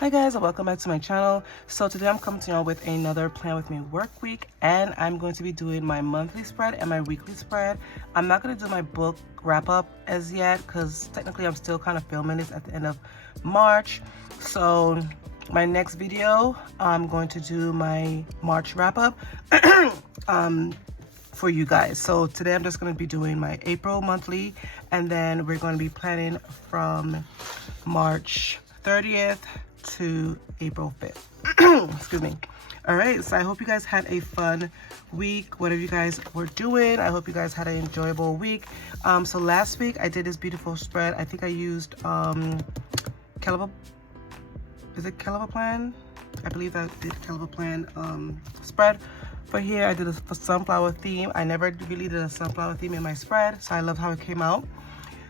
Hi guys, and welcome back to my channel. So today I'm coming to y'all with another Plan With Me work week, and I'm going to be doing my monthly spread and my weekly spread. I'm not going to do my book wrap up as yet because technically I'm still kind of filming this at the end of March. So my next video, I'm going to do my March wrap up for you guys. So today I'm just going to be doing my April monthly, and then we're going to be planning from March 30th to April 5th. Excuse me. All right, so I hope you guys had a fun week, whatever you guys were doing. I hope you guys had an enjoyable week. So last week I did this beautiful spread. I think I used Caliber, is it Caliber Plan? I believe I did Caliber Plan spread. For here I did a sunflower theme. I never really did a sunflower theme in my spread, so I love how it came out.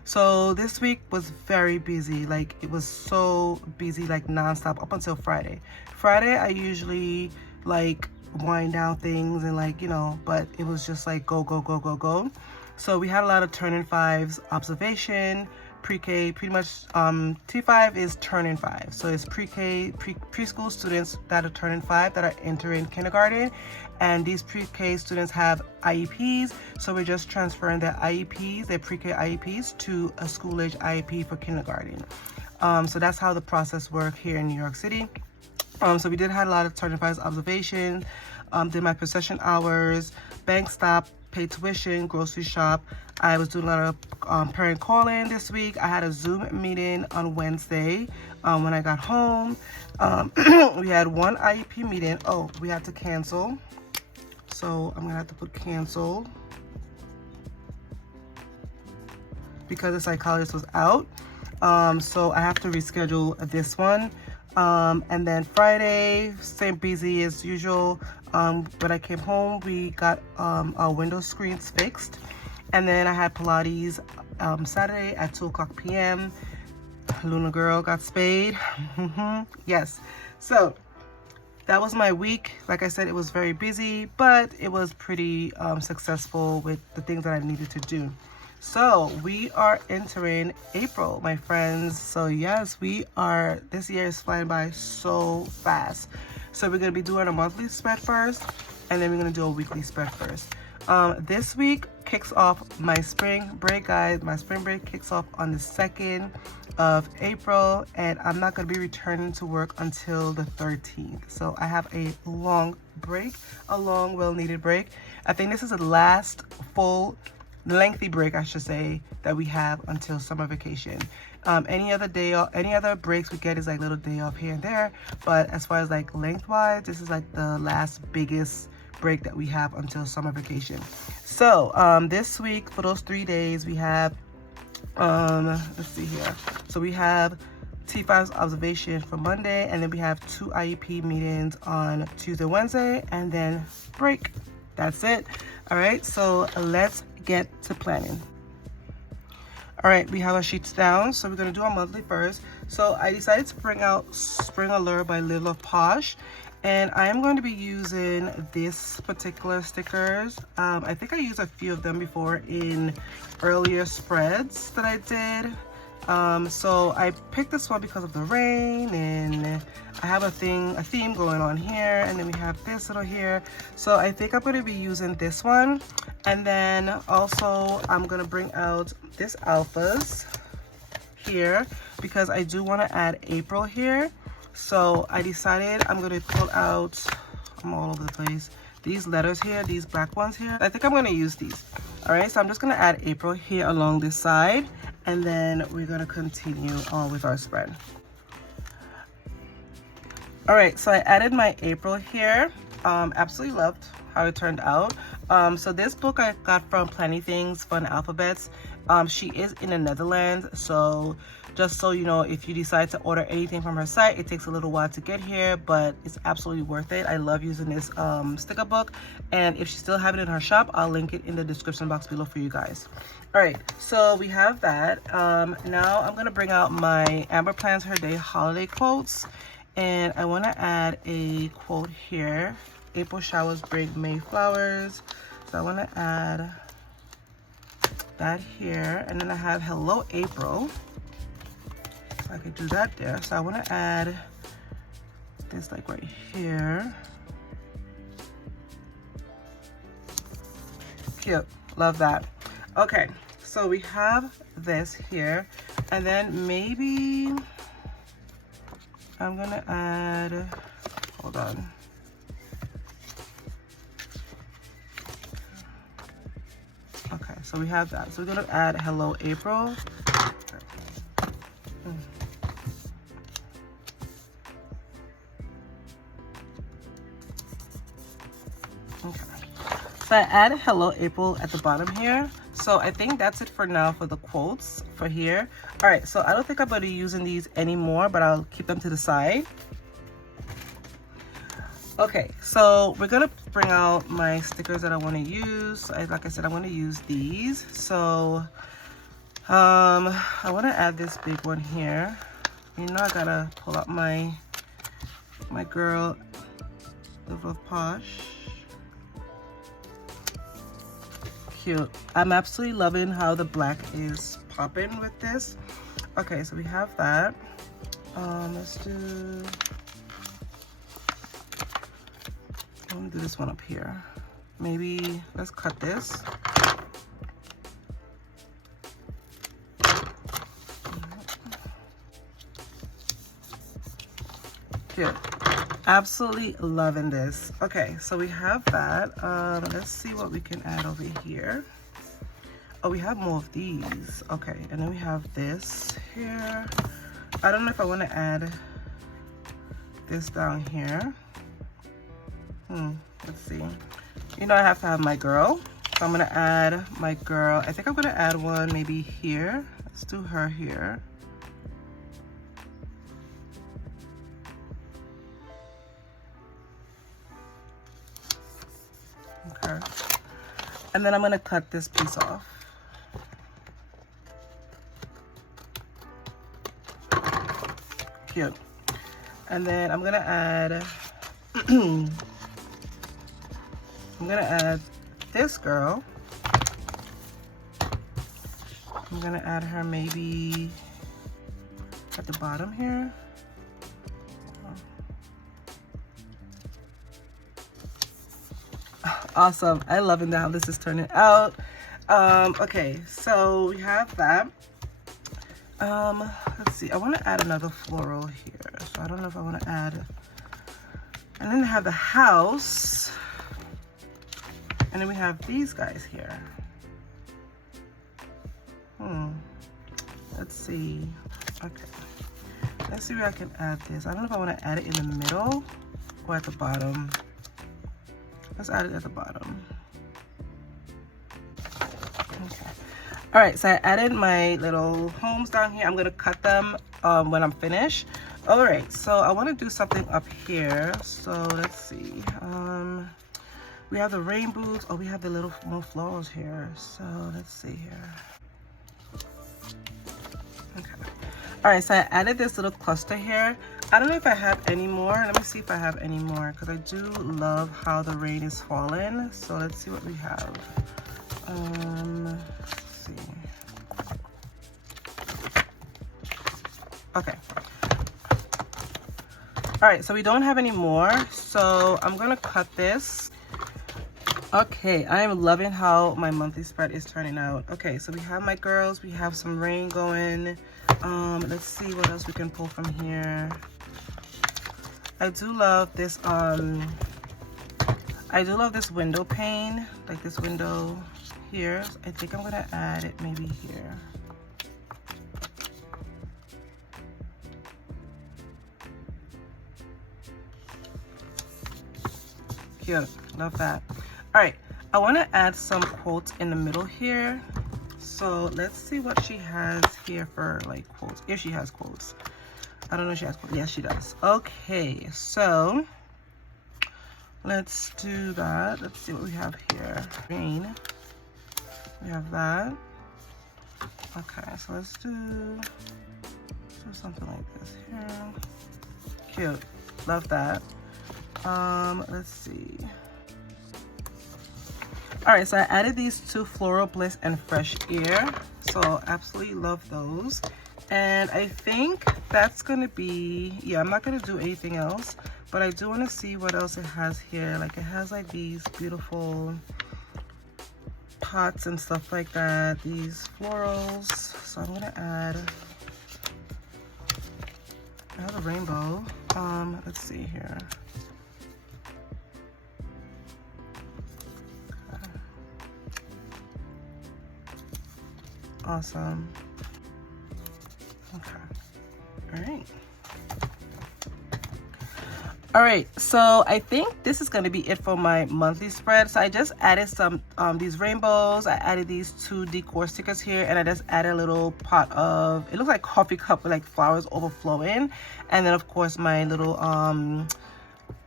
So this week was very busy. Like, it was so busy, like nonstop up until Friday. Friday I usually like wind down things and, like, you know, but it was just like go go go go go. So we had a lot of turning fives observation, pre-K, pretty much. T5 is turning 5, so it's pre-K, preschool students that are turning 5 that are entering kindergarten, and these pre-K students have IEPs, so we're just transferring their IEPs, their pre-K IEPs, to a school-age IEP for kindergarten. So that's how the process works here in New York City. So we did have a lot of turning 5 observations, did my procession hours, bank stop, paid tuition, grocery shop. I was doing a lot of parent call-in this week. I had a Zoom meeting on Wednesday when I got home. We had one IEP meeting. Oh, we had to cancel. So I'm gonna have to put cancel because the psychologist was out. So I have to reschedule this one. And then Friday, same busy as usual. When I came home, we got our window screens fixed. And then I had Pilates Saturday at 2:00 p.m. Luna girl got spayed. Yes. So that was my week. Like I said, it was very busy, but it was pretty successful with the things that I needed to do. So we are entering April, my friends. So yes, this year is flying by so fast. So we're going to be doing a monthly spread first, and then we're going to do a weekly spread first. This week kicks off my spring break, guys. My spring break kicks off on the 2nd of April, and I'm not going to be returning to work until the 13th. So I have a long break, a long, well-needed break. I think this is the last full lengthy break, I should say, that we have until summer vacation. Any other breaks we get is like little day off here and there, but as far as like lengthwise, this is like the last biggest break that we have until summer vacation. So this week, for those 3 days, we have let's see here. So we have T5's observation for Monday, and then we have 2 IEP meetings on Tuesday, Wednesday, and then break. That's it. All right, so let's get to planning. All right, we have our sheets down, so we're gonna do our monthly first. So I decided to bring out Spring Allure by Little Posh, and I am going to be using this particular stickers. I think I used a few of them before in earlier spreads that I did. So I picked this one because of the rain, and I have a theme going on here, and then we have this little here. So I think I'm going to be using this one, and then also I'm going to bring out this Alphas here because I do want to add April here. So I decided I'm going to pull out, I'm all over the place, these letters here, these black ones here. I think I'm going to use these. All right, so I'm just going to add April here along this side, and then we're going to continue on with our spread. All right, so I added my April here. Absolutely loved how it turned out. So this book I got from Planning Things Fun Alphabets. She is in the Netherlands, so just so you know, if you decide to order anything from her site, it takes a little while to get here, but it's absolutely worth it. I love using this sticker book, and if she still have it in her shop, I'll link it in the description box below for you guys. All right, so we have that. Now I'm gonna bring out my Amber Plans Her Day holiday quotes, and I want to add a quote here. April showers bring May flowers, so I want to add that here, and then I have Hello April, so I could do that there. So I want to add this like right here. Cute, love that. Okay, so we have this here, and then maybe I'm gonna add, hold on. Okay, so we have that. So we're gonna add Hello April. Okay. So I added Hello April at the bottom here. So I think that's it for now for the quotes for here. All right, so I don't think I'm going to be using these anymore, but I'll keep them to the side. Okay, so we're going to bring out my stickers that I want to use. Like I said, I'm going to use these. So I want to add this big one here. You know, I got to pull out my girl, Live Love Posh. Cute. I'm absolutely loving how the black is popping with this. Okay, so we have that. Let's do, I'm gonna do this one up here. Maybe let's cut this. Cute. Absolutely loving this. Okay, so we have that. Let's see what we can add over here. Oh, we have more of these. Okay, and then we have this here. I don't know if I want to add this down here. Let's see. You know, I have to have my girl. So I'm gonna add my girl. I think I'm gonna add one maybe here. Let's do her here. Okay. And then I'm gonna cut this piece off. Cute. And then I'm gonna add I'm gonna add this girl. I'm gonna add her maybe at the bottom here. Awesome. I love how this is turning out. Okay, so we have that. Let's see. I want to add another floral here. So I don't know if I want to add. And then I have the house. And then we have these guys here. Let's see. Okay. Let's see where I can add this. I don't know if I want to add it in the middle or at the bottom. Let's add it at the bottom. Okay. All right, so I added my little homes down here. I'm gonna cut them when I'm finished. All right, so I want to do something up here. So let's see. We have the rainbows. Oh, we have the little more flowers here. So let's see here. Okay. All right, so I added this little cluster here. I don't know if I have any more. Let me see if I have any more, because I do love how the rain is falling. So let's see what we have. Let's see. Okay. All right, so we don't have any more. So I'm gonna cut this. Okay, I am loving how my monthly spread is turning out. Okay, so we have my girls. We have some rain going. Let's see what else we can pull from here. I do love this window pane, like this window here. I think I'm gonna add it maybe here. Cute, love that. All right, I want to add some quotes in the middle here. So let's see what she has here for like quotes, if she has quotes. I don't know if she has quotes. Yes, she does. Okay, so let's do that. Let's see what we have here. Green. We have that. Okay, so let's do something like this here. Cute. Love that. Let's see. All right, so I added these two Floral Bliss and Fresh Air. So absolutely love those. And I think that's gonna be, yeah, I'm not gonna do anything else. but I do want to see what else it has here. Like it has like these beautiful pots and stuff like that, these florals. So I'm gonna add a rainbow. Let's see here. Awesome. Okay. All right. All right, so I think this is going to be it for my monthly spread. So I just added some these rainbows. I added these 2 decor stickers here, and I just added a little pot of, it looks like coffee cup with like flowers overflowing, and then of course my little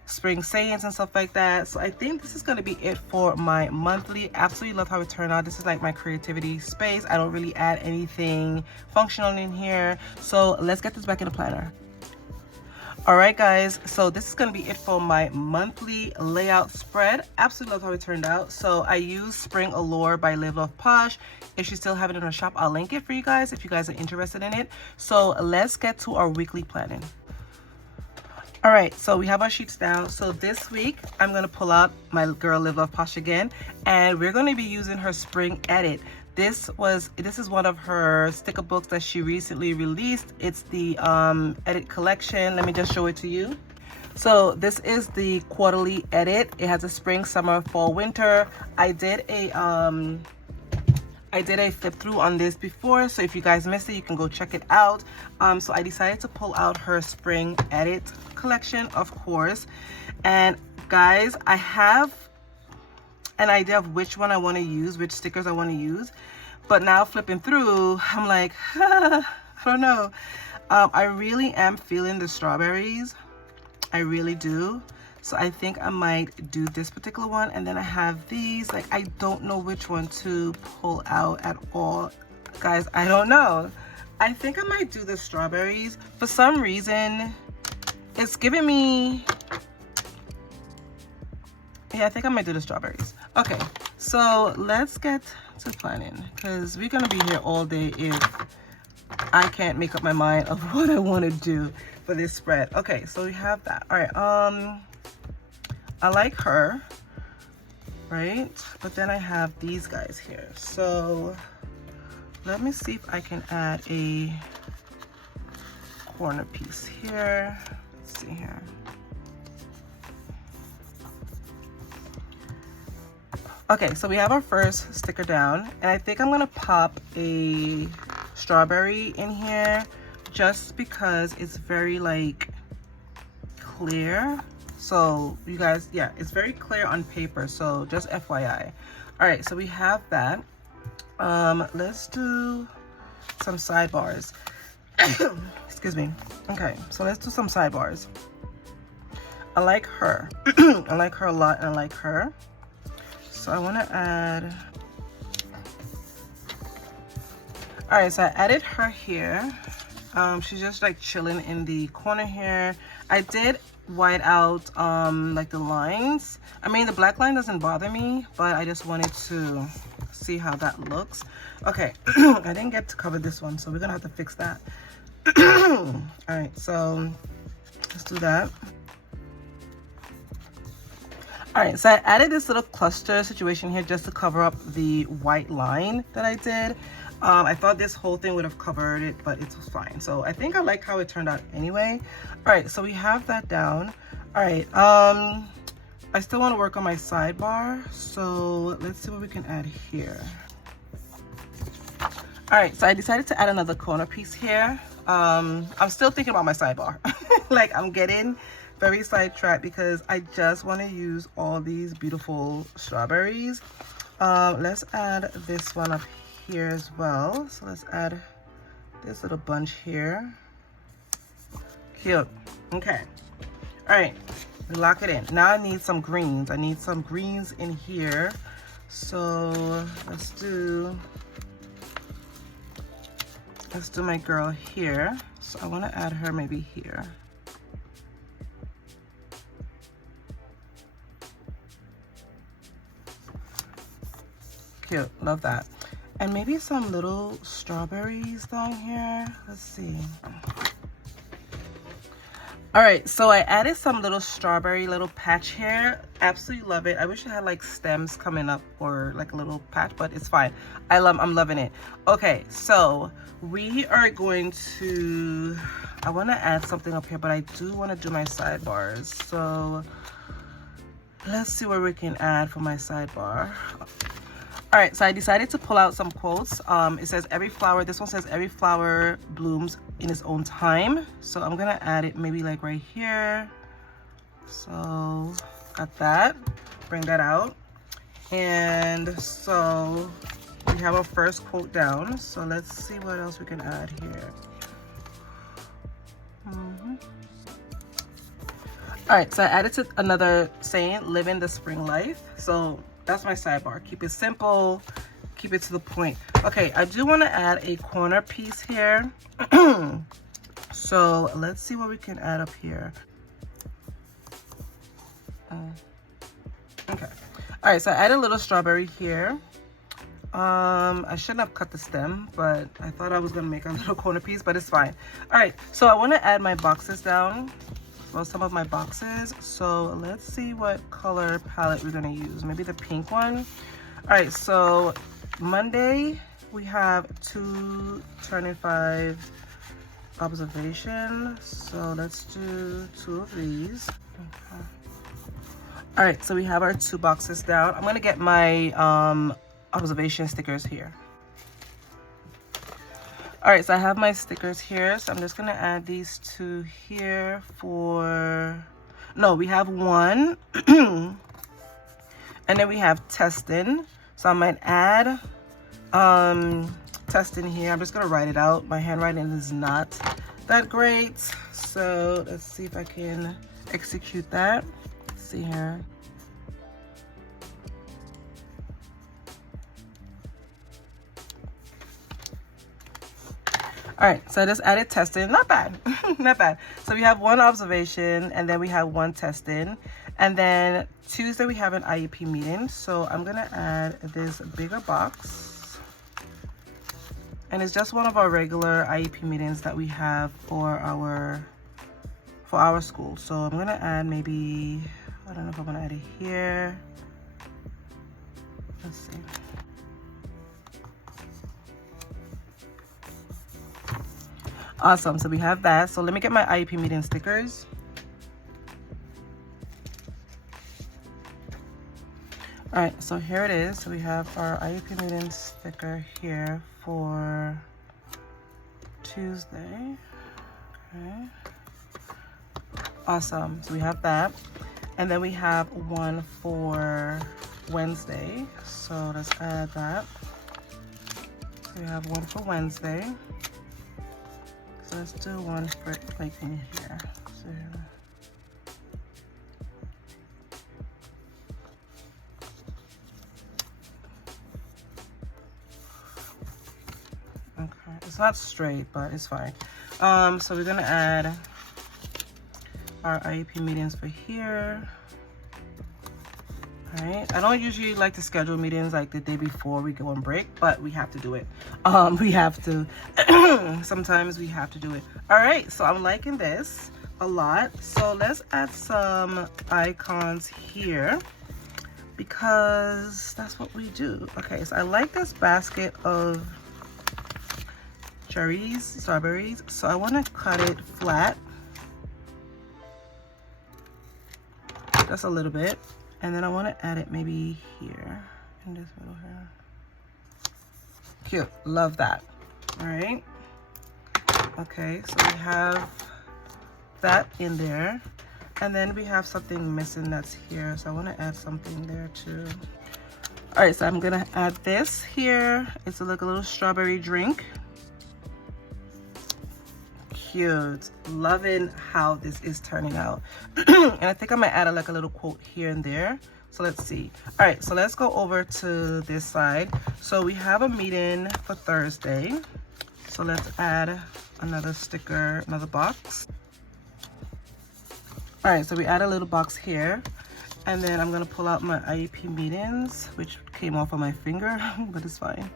spring sayings and stuff like that. So I think this is going to be it for my monthly. Absolutely love how it turned out. This is like my creativity space. I don't really add anything functional in here. So let's get this back in the planner. All right, guys, so this is going to be it for my monthly layout spread. Absolutely love how it turned out. So I used Spring Allure by Live Love Posh. If you still have it in her shop, I'll link it for you guys if you guys are interested in it. So let's get to our weekly planning. All right, so we have our sheets down. So this week I'm going to pull out my girl Live Love Posh again, and we're going to be using her spring edit. This is one of her sticker books that she recently released. It's the edit collection. Let me just show it to you. So this is the quarterly edit. It has a spring, summer, fall, winter. I did a flip through on this before, so if you guys missed it, you can go check it out. So I decided to pull out her spring edit collection, of course. And guys, I have an idea of which one I want to use, which stickers I want to use, but now flipping through, I'm like, I don't know. I really am feeling the strawberries. I really do. So I think I might do this particular one, and then I have these. Like, I don't know which one to pull out at all, guys. I don't know. I think I might do the strawberries. For some reason, it's giving me, yeah, I think I might do the strawberries. Okay, so let's get to planning, because we're gonna be here all day if I can't make up my mind of what I want to do for this spread. Okay, so we have that. All right, I like her, right? But then I have these guys here. So let me see if I can add a corner piece here. Let's see here. Okay, so we have our first sticker down, and I think I'm gonna pop a strawberry in here just because it's very like clear. So you guys, yeah, it's very clear on paper, so just FYI. All right, so we have that. Let's do some sidebars. Excuse me. Okay, so let's do some sidebars. I like her. I like her a lot, and I like her. So I want to add, all right, so I added her here. She's just like chilling in the corner here. I did white out like the lines. I mean, the black line doesn't bother me, but I just wanted to see how that looks. Okay, I didn't get to cover this one, so we're gonna have to fix that. All right, so let's do that. All right, so I added this little cluster situation here just to cover up the white line that I did. I thought this whole thing would have covered it, but it's fine. So I think I like how it turned out anyway. All right, so we have that down. All right, I still want to work on my sidebar, so let's see what we can add here. All right, so I decided to add another corner piece here. I'm still thinking about my sidebar. Like, I'm getting very sidetracked because I just want to use all these beautiful strawberries. Let's add this one up here as well. So let's add this little bunch here. Cute. Okay. All right, we lock it in. Now I need some greens. I need some greens in here. So let's do my girl here. So I want to add her maybe here. Cute, love that. And maybe some little strawberries down here. Let's see. All right, so I added some little strawberry little patch here. Absolutely love it. I wish it had like stems coming up or like a little patch, but it's fine. I'm loving it. Okay, so we are going to, I want to add something up here, but I do want to do my sidebars. So let's see what we can add for my sidebar. All right, so I decided to pull out some quotes. It says every flower, this one says every flower blooms in its own time. So I'm gonna add it maybe like right here. So got that, bring that out. And so we have our first quote down. So let's see what else we can add here. All right, so I added to another saying, living the spring life. So that's my sidebar. Keep it simple, keep it to the point. Okay, I do want to add a corner piece here. So let's see what we can add up here. Okay. All right, so I added a little strawberry here. I shouldn't have cut the stem, but I thought I was gonna make a little corner piece, but it's fine. All right, so I want to add my boxes down. Well, some of my boxes. So let's see what color palette we're gonna use. Maybe the pink one. All right, so Monday we have 225 observation. So let's do 2 of these. Okay. All right, so we have our 2 boxes down. I'm gonna get my observation stickers here. All right, so I have my stickers here. So I'm just gonna add these 2 here for, no, we have 1. And then we have testing. So I might add testing here. I'm just gonna write it out. My handwriting is not that great. So let's see if I can execute that. Let's see here. All right, so I just added testing. Not bad, not bad. So we have 1 observation, and then we have 1 testing. And then Tuesday we have an IEP meeting. So I'm gonna add this bigger box. And it's just one of our regular IEP meetings that we have for our school. So I'm gonna add maybe, I don't know if I'm gonna add it here. Let's see. Awesome, so we have that. So let me get my IEP meeting stickers. All right, so here it is. So we have our IEP meeting sticker here for Tuesday. Okay. Awesome, so we have that. And then we have one for Wednesday. So let's add that. So we have one for Wednesday. So let's do one for like in here. So, okay, it's not straight, but it's fine. So we're gonna add our IEP meetings for here. All right, I don't usually like to schedule meetings like the day before we go on break, but we have to do it. We have to, sometimes we have to do it. All right, so I'm liking this a lot. So let's add some icons here because that's what we do. Okay, so I like this basket of cherries, strawberries. So I want to cut it flat, just a little bit. And then I want to add it maybe here in this middle here. Cute, love that. All right. Okay, so we have that in there. And then we have something missing that's here. So I want to add something there too. All right, so I'm going to add this here. It's like a little strawberry drink. Cute, loving how this is turning out. And I think I might add like a little quote here and there. So let's see. All right, so let's go over to this side. So we have a meeting for Thursday. So let's add another sticker, another box. All right, so we add a little box here. And then I'm gonna pull out my IEP meetings, which came off of my finger, but it's fine.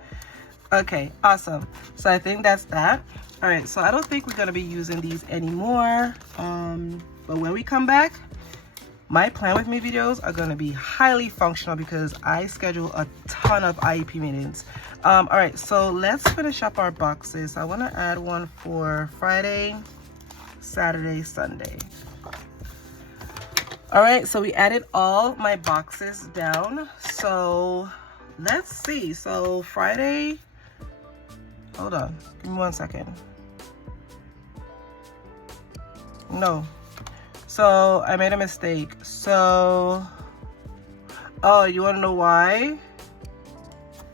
Okay, awesome. So I think that's that. All right, so I don't think we're gonna be using these anymore. But when we come back, my plan with me videos are going to be highly functional because I schedule a ton of IEP meetings. All right, so let's finish up our boxes. I want to add one for Friday, Saturday, Sunday. All right, so we added all my boxes down. So let's see. So Friday, hold on, give me 1 second. No. So I made a mistake. So, oh, you want to know why?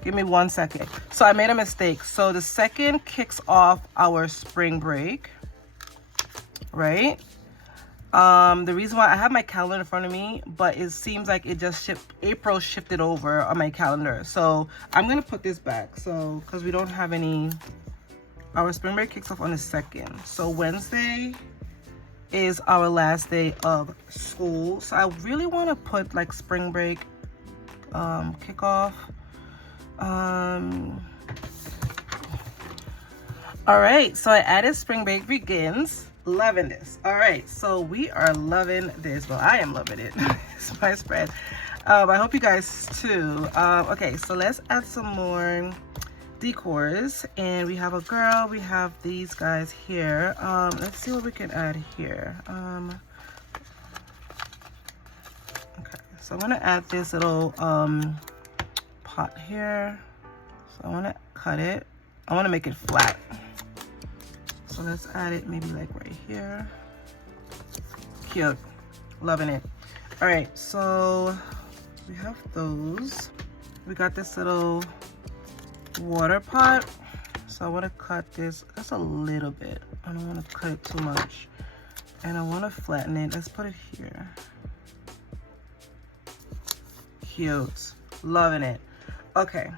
Give me 1 second. So I made a mistake. So the second kicks off our spring break, right? The reason why I have my calendar in front of me, but it seems like it just April shifted over on my calendar. So I'm gonna put this back. So because we don't have any, our spring break kicks off on the 2nd. So Wednesday is our last day of school. So I really want to put like spring break kickoff. All right, so I added spring break begins. Loving this. All right, so we are loving this. Well, I am loving it. It's my spread. I hope you guys too. Okay, so let's add some more decors. And we have a girl, we have these guys here. Let's see what we can add here. Okay, so I'm gonna add this little pot here. So I want to cut it. I want to make it flat. So let's add it maybe like right here. Cute. Loving it. All right, so we have those. We got this little water pot. So I want to cut this just a little bit. I don't want to cut it too much. And I want to flatten it. Let's put it here. Cute. Loving it. Okay.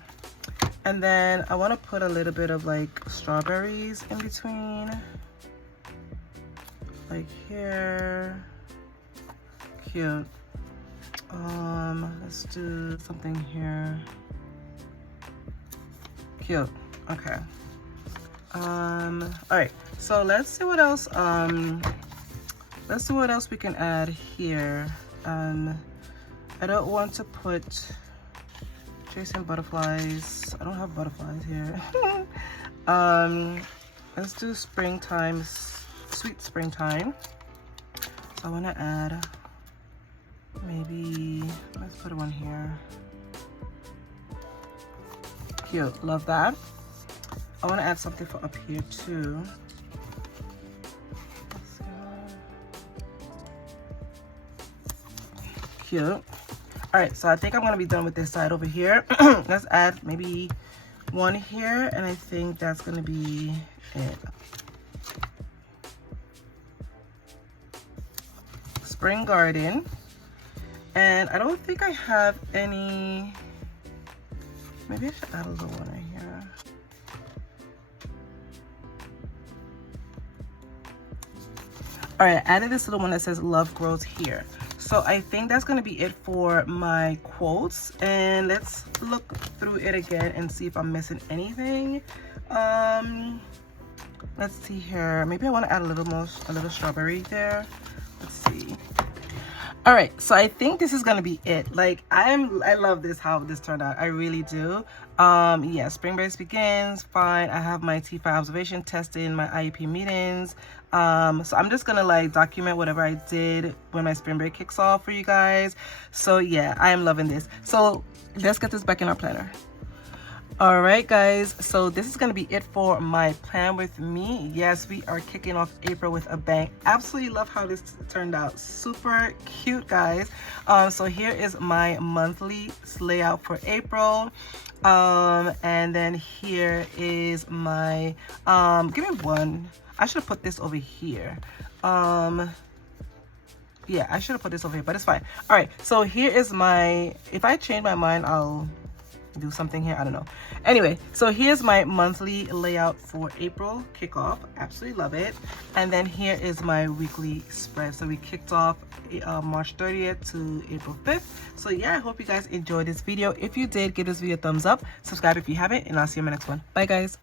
And then I want to put a little bit of like strawberries in between. Like here. Cute. Let's do something here. Cute. Okay. All right. So let's see what else. Let's see what else we can add here. I don't want to put chasing butterflies. I don't have butterflies here. Let's do springtime, sweet springtime. So I want to add maybe, let's put one here. Cute, love that. I want to add something for up here too. Cute. All right, so I think I'm gonna be done with this side over here. Let's add maybe one here, and I think that's gonna be it. Spring garden. And I don't think I have any, maybe I should add a little one right here. All right, I added this little one that says love grows here. So I think that's going to be it for my quotes, and let's look through it again and see if I'm missing anything. Let's see here. Maybe I want to add a little strawberry there. Let's see. All right, so I think this is gonna be it. Like I love this, how this turned out. I really do. Yeah, spring break begins. Fine. I have my T5 observation testing, my IEP meetings. So I'm just gonna like document whatever I did when my spring break kicks off for you guys. So yeah, I am loving this. So let's get this back in our planner. All right, guys, so this is going to be it for my plan with me. Yes, we are kicking off April with a bang. Absolutely love how this turned out. Super cute, guys. So here is my monthly layout for April. And then here is my, give me one. I should have put this over here. Yeah, I should have put this over here, but it's fine. All right, so here is my, if I change my mind, I'll do something here, I don't know. Anyway, so here's my monthly layout for April kickoff. Absolutely love it. And then here is my weekly spread. So we kicked off March 30th to April 5th. So yeah, I hope you guys enjoyed this video. If you did, give this video a thumbs up, subscribe if you haven't, and I'll see you in my next one. Bye, guys.